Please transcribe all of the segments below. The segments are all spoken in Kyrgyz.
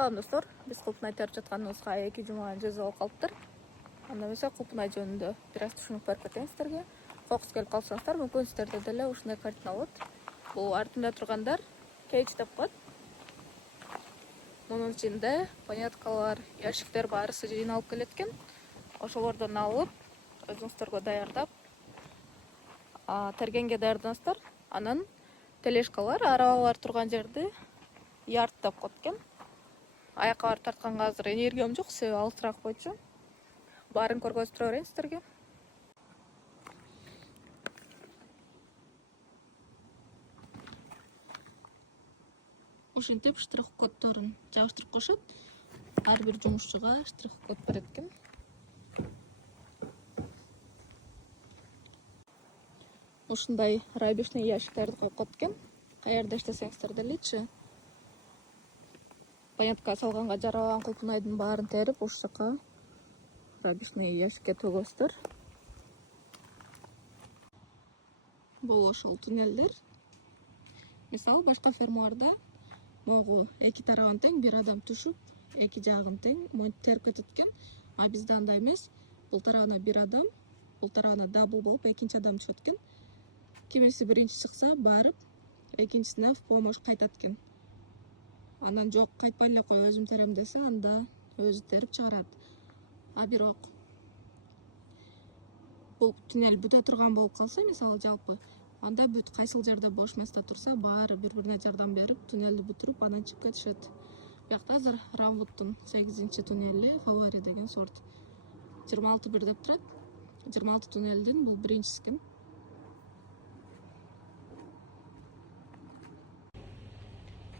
Салам достор, биз Кулпунай теріп жатқаныбызга 2 жума жүзө болуп калыптыр. Анда эмесе Кулпунай жөнүндө бир аз түшүнүп берип кетейин сиздерге. Фокус келип калсаңыздар, мүмкүн сиздерде деле ушундай картина болот. Бул артымда тургандар кейдж деп коет. Мунун ичинде поняткалар, ящиктер баарысы жыйналып келет экен. Ошолордон алып, өзүңүздөргө даярдап, тергенге даярданасыздар. Анан тележкалар, арабалар турган жерди ярд деп коет экен. Аяққа барып тартканга азыр энергиям жок, себеби алысыраак бойчу. Баарын көргөзүп берейин сиздерге. Ушинтип штрих-коддорун жабыштырып коюшат. Ар бир жумушчуга штрих-код берет экен. Ушундай рабишный ящиктерди коюп коет экен. Каерде иштесеңиздер делечи, понятка салганга жарабаган Кулпунайдын баарын терип, ушул жака рабишный ящикке төгөсүздөр. Бул ошол туннелдер. Мисалы, башка фермаларда могу эки тарабын тең бир адам түшүп, эки жагын тең монтип терип кетет экен. А бизде андай эмес. Бул тарабына бир адам, бул тарабына дабл болуп экинчи адам түшөт экен. Кимиси биринчи чыкса, барып экинчисине в помощь кайтат экен. Анан жок, кайтпай эле кой, өзүм терем десе, анда өзү терип чыгарат. А бирок бул туннель бүтө турган болуп калса, мисалы жалпы, анда бүт кайсыл жерде бош место турса, баары бири-бирине жардам берип, туннелди бүтүрүп, анан чыгып кетишет. Биякта азыр Рамвудтун 8-чи туннели, Фавари деген сорт 26-1 деп турат. 26 туннелдин бул биринчиси экен.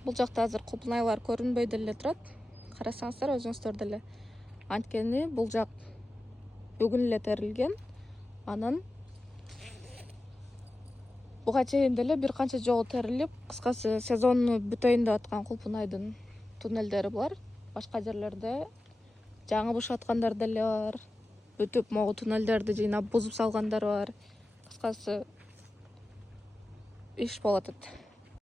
Бул жакта азыр Кулпунайлар көрүнбөй деле турат. Карасаңыздар өзүңүздөр деле. Анткени бул жак бүгүн эле терилген. Анан буга чейин деле бир канча жолу терилип, кыскасы сезону бүтөйүн деп аткан Кулпунайдын туннелдери булар. Башка жерлерде жаңы бушап аткандар деле бар. Бүтүп могу туннелдерди жыйнап бузуп салгандар бар. Кыскасы иш болот.